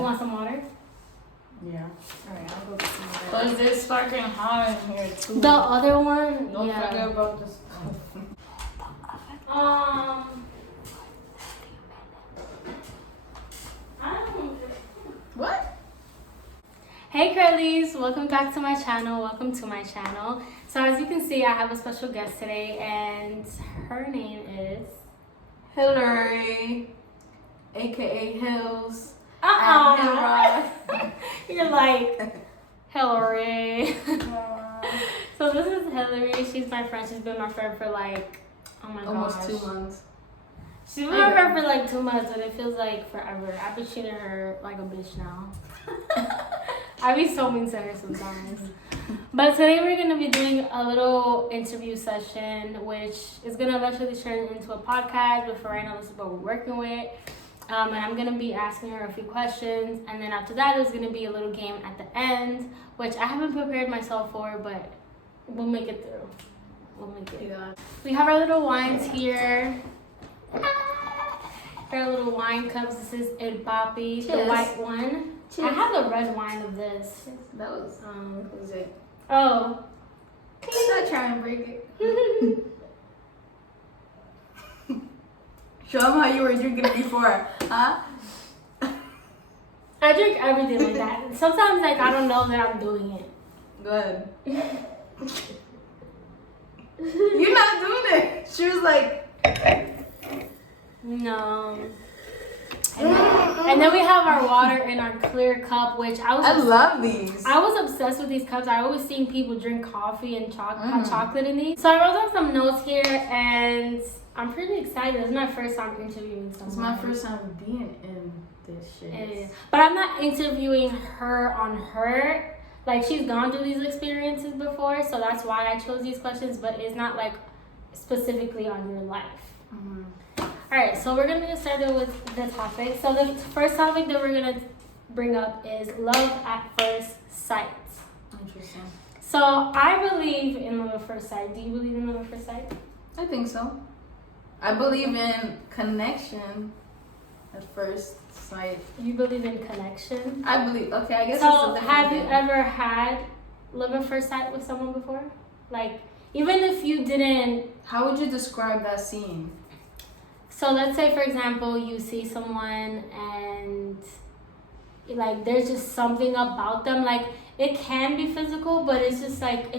You want some water? Yeah. Alright, I'll go get some water. But it's fucking hot in here too. The other one? Don't yeah. forget about this. What? Hey girlies, welcome back to my channel. Welcome to my channel. So as you can see, I have a special guest today, and her name is Hillary, aka Hills. You're like Hillary. So this is Hillary. She's my friend. She's been my friend for like, oh my almost gosh, 2 months. She's been my friend for like 2 months, but it feels like forever. I've been treating her like a bitch now. I be so mean to her sometimes. But today we're gonna be doing a little interview session, which is gonna eventually turn into a podcast. But for right now, this is what we're working with. And I'm gonna be asking her a few questions, and then after that, there's gonna be a little game at the end, which I haven't prepared myself for, but we'll make it through. We'll make it. Yeah. We have our little wines here. Our little wine cups. This is El Papi, the white one. Cheers. I have the red wine of this. That was was it? Oh. Please not try and break it. Show them how you were drinking it before, huh? I drink everything like that. Sometimes like I don't know that I'm doing it. Good. You're not doing it. She was like, no. And then we have our water in our clear cup, which I love these. I was obsessed with these cups. I always seen people drink coffee and hot chocolate in these. So I wrote down some notes here, and I'm pretty excited. This is my first time interviewing someone. It's my first time being in this shit. It is. But I'm not interviewing her on her. Like, she's gone through these experiences before, so that's why I chose these questions, but it's not like specifically on your life. Mm-hmm. All right, so we're going to get started with the topic. So the first topic that we're going to bring up is love at first sight. Interesting. So I believe in love at first sight. Do you believe in love at first sight? I think so. I believe in connection at first sight. You believe in connection? I believe, okay, I guess so it's a different have you thing. ever had love at first sight with someone before? Like, even if you didn't... How would you describe that scene? So let's say, for example, you see someone and like there's just something about them. Like, it can be physical, but it's just like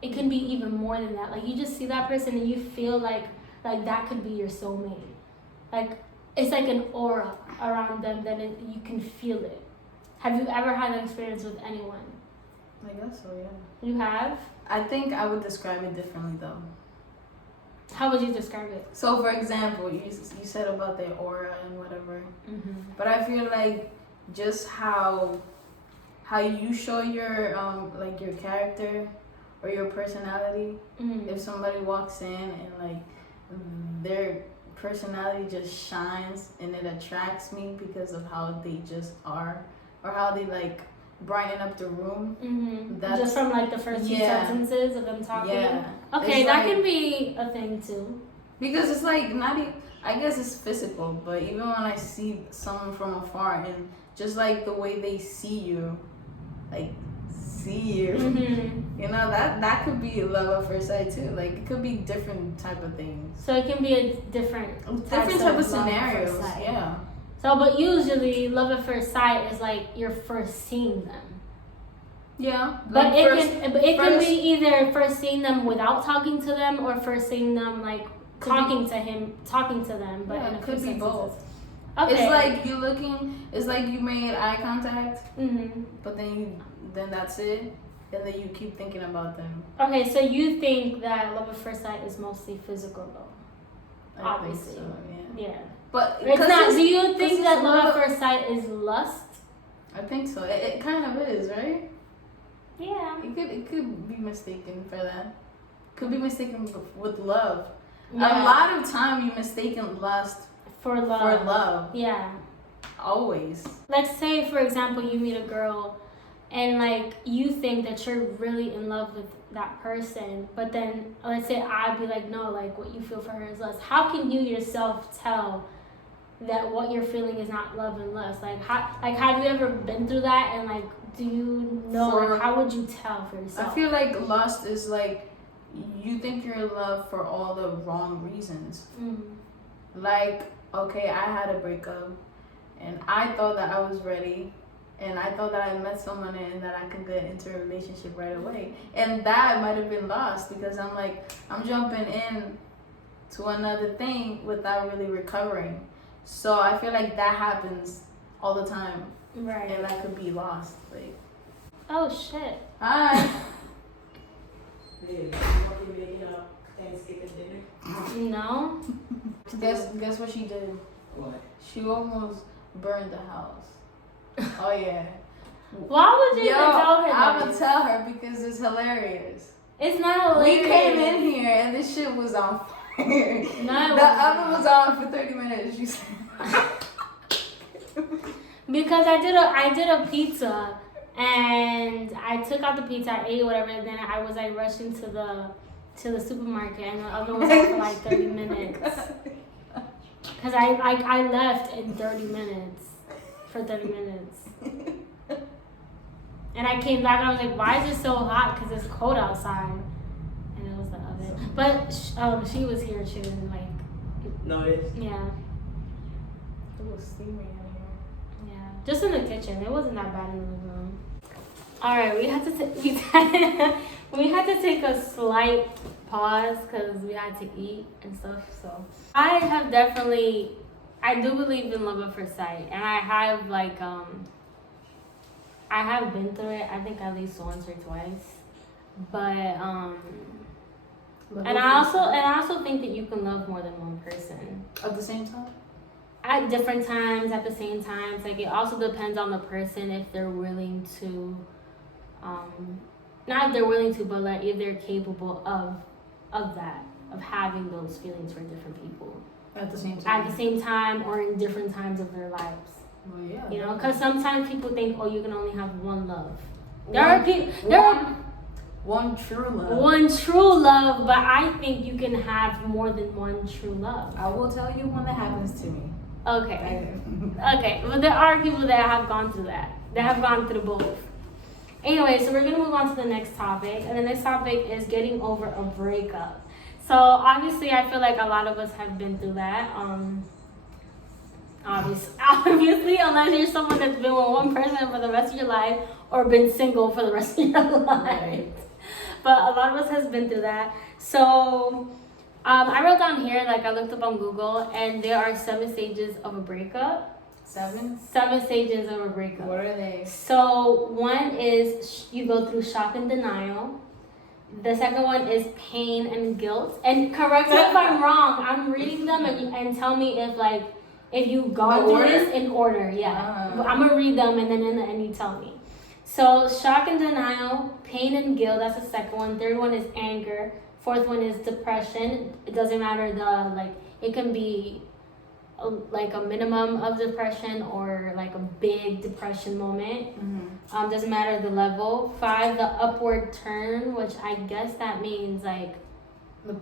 it can be even more than that. Like, you just see that person and you feel like that could be your soulmate. Like, it's like an aura around them that you can feel it. Have you ever had that experience with anyone? I guess so, yeah. You have? I think I would describe it differently though. How would you describe it? So, for example, you said about their aura and whatever. Mm-hmm. But I feel like just how you show your like your character or your personality. Mm-hmm. If somebody walks in and like their personality just shines and it attracts me because of how they just are or how they like brighten up the room. Mm-hmm. Just from like the first few sentences of them talking. Yeah. Okay, it's that like, can be a thing too. Because it's like not even, I guess it's physical, but even when I see someone from afar and just like the way they see you, Mm-hmm. you know, that could be love at first sight too. Like, it could be different type of things. So it can be a different Type of love at scenarios. first sight. Yeah. So, but usually love at first sight is like you're first seeing them. Yeah. But Like it can be either first seeing them without talking to them or first seeing them like talking to them, but yeah, in a it could be both. Okay. It's like it's like you made eye contact, Mm-hmm. but then that's it, and then you keep thinking about them. Okay, so you think that love at first sight is mostly physical though? I Obviously. think so, yeah. Yeah. But It's not. Do you it's think that love at first sight is lust? I think so. It kind of is, right? Yeah. It could be mistaken for that. Could be mistaken with love. Yeah. A lot of time you mistaken lust For love. for love. Yeah. Always. Let's say, for example, you meet a girl and like you think that you're really in love with that person, but then let's say I'd be like, no, like what you feel for her is lust. How can you yourself tell that what you're feeling is not love and lust? Like, have you ever been through that? And like, do you know? Like, how would you tell for yourself? I feel like lust is like you think you're in love for all the wrong reasons. Like, okay, I had a breakup, and I thought that I was ready. And I thought that I met someone and that I could get into a relationship right away. And that might have been lost because I'm like, I'm jumping in to another thing without really recovering. So I feel like that happens all the time. Right. And that could be lost. Like, oh, shit. Hi. Thanksgiving dinner? No. Guess what she did? What? She almost burned the house. Oh yeah. Why would you even tell her that? I'm gonna tell her because it's hilarious. It's not hilarious. We came in here and this shit was on fire. No, The oven was on for 30 minutes. She said. Because I did a pizza and I took out the pizza, I ate whatever, and then I was like rushing to the supermarket and the oven was on for like 30 minutes. Cause I left in 30 minutes. For 30 minutes. And I came back and I was like, why is it so hot? Because it's cold outside. And it was the oven. But she was here. She didn't like. Notice? Yeah. It was steamy in here. Yeah. Just in the kitchen. It wasn't that bad in the living room. All right. We had to take a slight pause because we had to eat and stuff. So I do believe in love at first sight, and I have I have been through it. I think at least once or twice, but and I also think that you can love more than one person at the same time. At different times, at the same times. Like it also depends on the person if they're willing to, not if they're willing to, but like if they're capable of that, of having those feelings for different people. At the same time. At the same time or in different times of their lives. Well, yeah. You know, because sometimes people think, oh, you can only have one love. One true love. One true love, but I think you can have more than one true love. I will tell you when that happens to me. Okay. Okay. Well, there are people that have gone through that. That have gone through both. Anyway, so we're going to move on to the next topic. And the next topic is getting over a breakup. So obviously, I feel like a lot of us have been through that. Obviously, unless you're someone that's been with one person for the rest of your life or been single for the rest of your life. Right. But a lot of us has been through that. So I wrote down here, like I looked up on Google, and there are 7 stages of a breakup. 7 stages of a breakup. What are they? So one is you go through shock and denial. The second one is pain and guilt. And correct me if I'm wrong. I'm reading them and tell me if you've gone through this in order. Yeah. I'm going to read them and then in the end you tell me. So shock and denial, pain and guilt, that's the second one. Third one is anger. Fourth one is depression. It doesn't matter it can be like a minimum of depression or like a big depression moment. Mm-hmm. Doesn't matter the level. 5, the upward turn, which I guess that means like the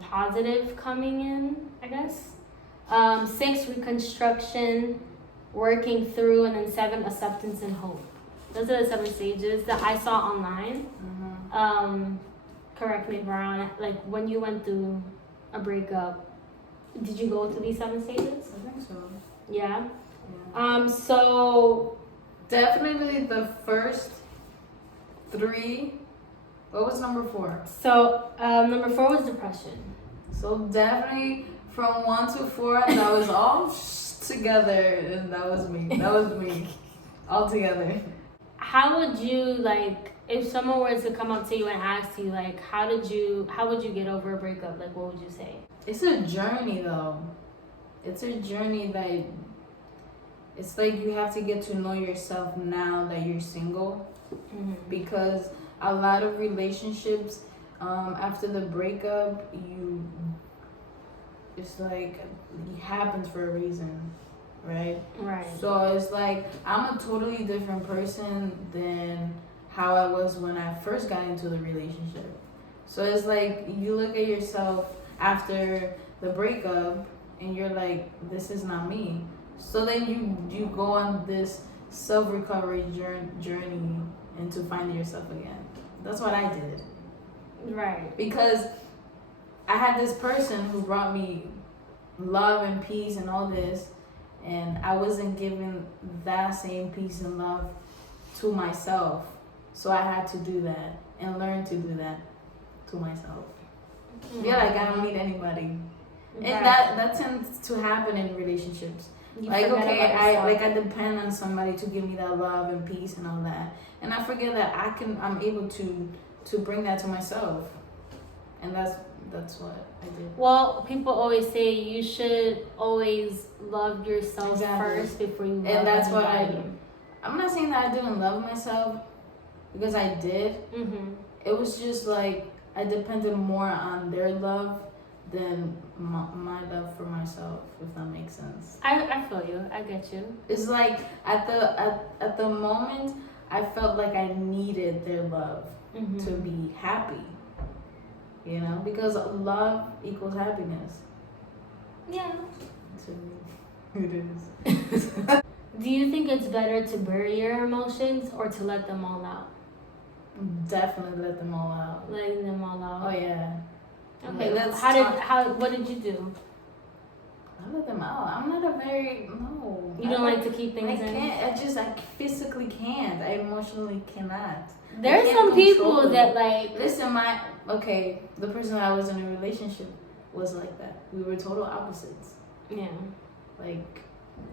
positive coming in, I guess. 6, reconstruction, working through, and then 7, acceptance and hope. Those are the 7 stages that I saw online. Mm-hmm. Correct me if I'm wrong. Like when you went through a breakup, did you go through these 7 stages? I think so. Yeah. So definitely the first 3. What was number 4? So number 4 was depression. So definitely from 1 to 4, that was all together, and that was me. That was me, all together. How would you if someone were to come up to you and ask you how would you get over a breakup? Like what would you say? It's a journey though. It's a journey that it's like you have to get to know yourself now that you're single. Mm-hmm. Because a lot of relationships after the breakup it's like it happens for a reason, right? Right. So it's like I'm a totally different person than how I was when I first got into the relationship. So it's like you look at yourself after the breakup and you're like, this is not me. So then you go on this self-recovery journey and to find yourself again. That's what I did. Right. Because I had this person who brought me love and peace and all this, and I wasn't giving that same peace and love to myself. So I had to do that and learn to do that to myself. Yeah, like I don't need anybody. Right. And that tends to happen in relationships. You Like, forget okay, about yourself. I depend on somebody to give me that love and peace and all that. And I forget that I'm able to bring that to myself. And that's what I did. Well, people always say you should always love yourself Exactly. first before you love And that's what anybody. I'm not saying that I didn't love myself, because I did. Mm-hmm. It was just like I depended more on their love than my love for myself, if that makes sense. I feel you. I get you. It's like at the moment I felt like I needed their love Mm-hmm. to be happy. You know, because love equals happiness. Yeah. To me, it is. Do you think it's better to bury your emotions or to let them all out? Definitely let them all out. Letting them all out. Oh yeah. Okay. Let's What did you do? I let them out. I'm not a very no. You don't like to keep I things in? can't. I physically can't. I emotionally cannot. There's can't some people control that it. like. Listen, the person I was in a relationship was like that. We were total opposites. Yeah. Like,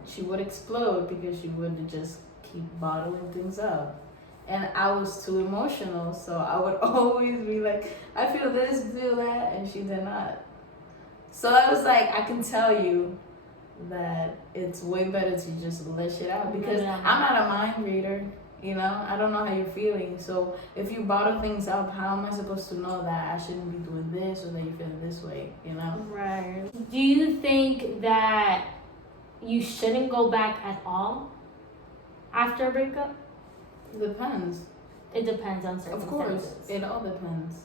she would explode because she would just keep bottling things up. And I was too emotional, so I would always be like, I feel this, feel that, and she did not. So I was like, I can tell you that it's way better to just let shit out, because Yeah. I'm not a mind reader, you know? I don't know how you're feeling. So if you bottle things up, how am I supposed to know that I shouldn't be doing this or that you're feeling this way, you know? Right. Do you think that you shouldn't go back at all after a breakup? Depends. It depends on Of circumstances. course, it all depends.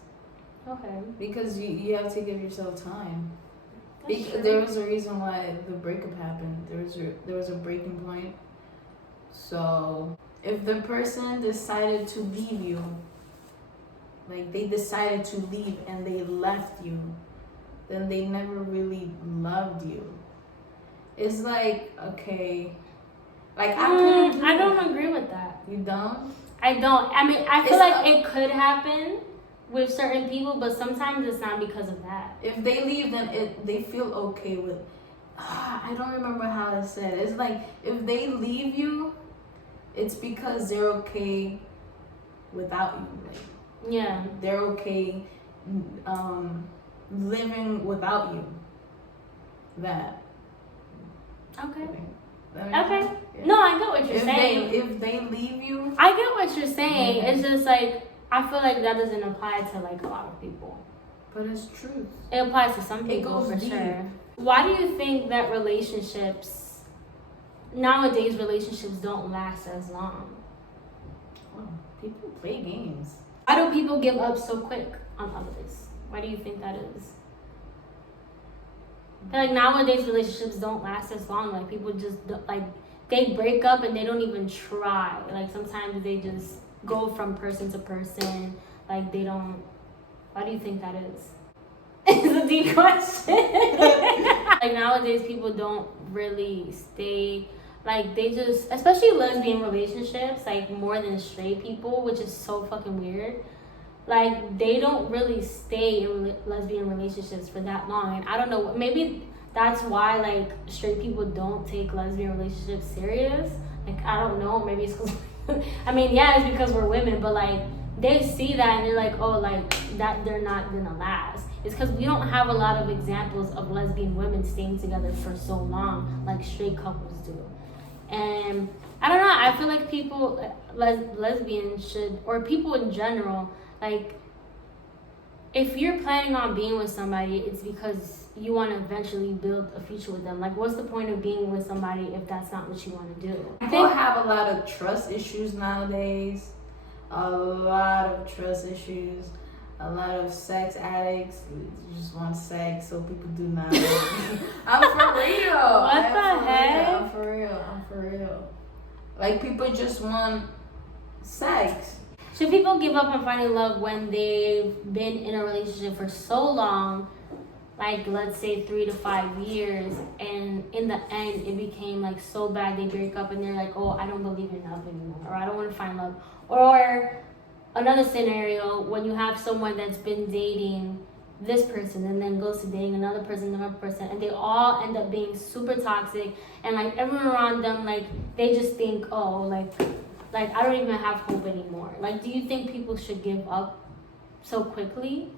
Okay. Because you have to give yourself time. That's true. There was a reason why the breakup happened. There was a breaking point. So if the person decided to leave you, like they decided to leave and they left you, then they never really loved you. It's like, okay, like I couldn't. I don't agree with that. You don't? I don't. I mean, I feel It's like it could happen with certain people, but sometimes it's not because of that. If they leave, then they feel okay with. I don't remember how I said it. It's like if they leave you, it's because they're okay without you. Like, Yeah. they're okay living without you. That. Okay. That makes Okay. sense? Yeah. No, I get what you're saying. If they leave you, I get what you're saying. Mhm. It's just like I feel like that doesn't apply to like a lot of people. but it's truth. It applies to some It people goes for deep. sure. Why do you think that nowadays relationships don't last as long? Well, people play games. Why do people give up so quick on others? Why do you think that is? I feel like nowadays relationships don't last as long. Like people just like they break up and they don't even try. Like sometimes they just go from person to person. Like they don't. Why do you think that is? It's a deep question. Like nowadays people don't really stay. Like they just, especially lesbian relationships, like more than straight people, which is so fucking weird. Like they don't really stay in lesbian relationships for that long, and I don't know. Maybe that's why like straight people don't take lesbian relationships serious. Like I don't know. Maybe it's because I mean, yeah, it's because we're women, but like they see that and they're like, oh, like that they're not gonna last. It's because we don't have a lot of examples of lesbian women staying together for so long, like straight couples do. And I don't know. I feel like people, lesbians should, or people in general. Like, if you're planning on being with somebody, it's because you want to eventually build a future with them. Like, what's the point of being with somebody if that's not what you want to do? People have a lot of trust issues nowadays. A lot of trust issues. a lot of sex addicts just want sex, so people do not. I'm for real. What the heck? I'm for real. Like, people just want sex. Should people give up on finding love when they've been in a relationship for so long, like let's say 3 to 5 years, and in the end it became like so bad they break up and they're like, oh, I don't believe in love anymore, or I don't want to find love? Or another scenario, when you have someone that's been dating this person and then goes to dating another person, and they all end up being super toxic, and like everyone around them, like they just think, oh, like I don't even have hope anymore. Like, do you think people should give up so quickly?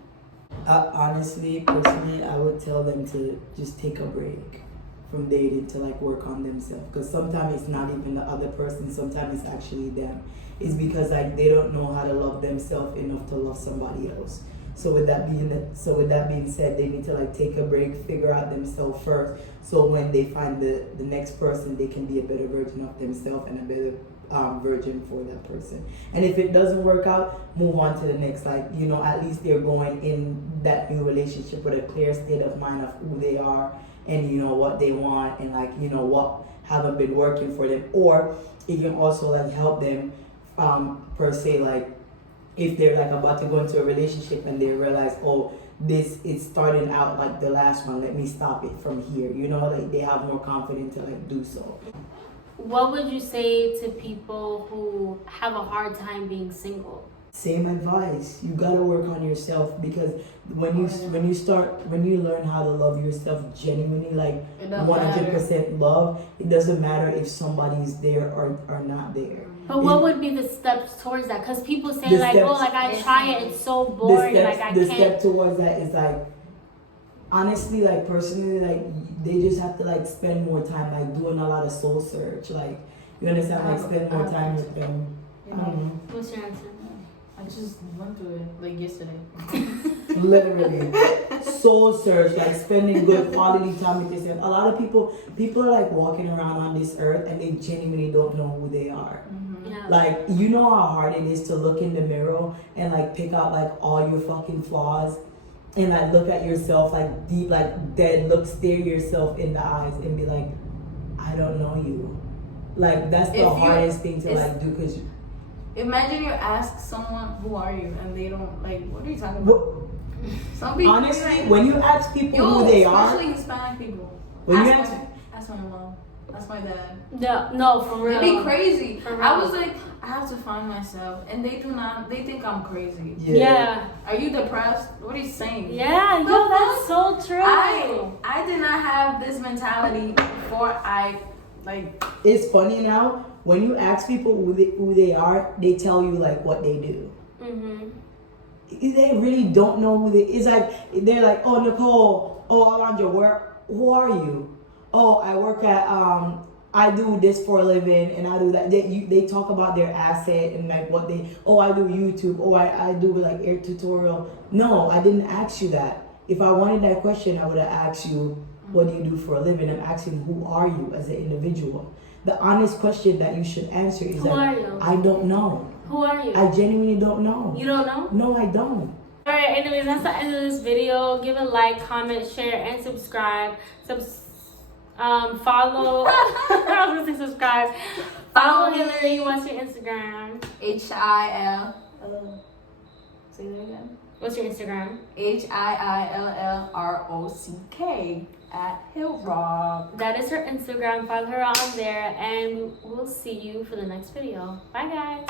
Honestly, personally, I would tell them to just take a break from dating to like work on themselves, because sometimes it's not even the other person, sometimes it's actually them. It's because like they don't know how to love themselves enough to love somebody else. So with that being said, they need to like take a break, figure out themselves first, so when they find the next person, they can be a better version of themselves and a better virgin for that person. And if it doesn't work out, move on to the next. Like, you know, at least they're going in that new relationship with a clear state of mind of who they are and, you know, what they want, and like, you know, what haven't been working for them. Or it can also like help them per se, like if they're like about to go into a relationship and they realize, oh, this is starting out like the last one, let me stop it from here, you know, like they have more confidence to like do so. What would you say to people who have a hard time being single? Same advice. You gotta work on yourself, because when you learn how to love yourself genuinely, like 100% love, it doesn't matter if somebody's there or not there. But what would be the steps towards that? Because people say like, oh, like I try it, it's so boring, like I can't. The step towards that is like, honestly, like personally, like they just have to like spend more time like doing a lot of soul search. Like, you understand? Like spend more time with them. You know, What's your answer? I just went through it like yesterday. Literally, soul search, like spending good quality time with yourself. A lot of people are like walking around on this earth and they genuinely don't know who they are. Yeah. Like, you know how hard it is to look in the mirror and like pick out like all your fucking flaws, and like look at yourself like deep, like dead, stare yourself in the eyes and be like, I don't know you. Like, that's the hardest thing to like do, because imagine you ask someone, who are you, and they don't, like, what are you talking about? Some people, honestly, like, when you ask people who they are, especially Hispanic people, when you ask my mom, ask my No, dad. no, for real. It'd be crazy. For real. I was like, I have to find myself, and they think I'm crazy. Yeah. Are you depressed? What are you saying? Yeah, yo, that's so true. I did not have this mentality before It's funny now, when you ask people who they are, they tell you like what they do. They really don't know who they. It's like they're like, oh, Nicole, oh, Alondra, who are you? Oh, I work at I do this for a living and I do that. They talk about their asset and like what they. Oh, I do YouTube. Oh, I do like air tutorial. No, I didn't ask you that. If I wanted that question, I would have asked you, what do you do for a living? I'm asking, who are you as an individual? The honest question that you should answer is, who are you? I don't know. Who are you? I genuinely don't know. You don't know? No, I don't. Alright, anyways, that's the end of this video. Give a like, comment, share, and subscribe. Follow. I was gonna say subscribe. Follow Hillary. What's your Instagram? HIL. Say that again. What's your Instagram? HIILLROCK @HillRock. That is her Instagram. Follow her on there, and we'll see you for the next video. Bye, guys.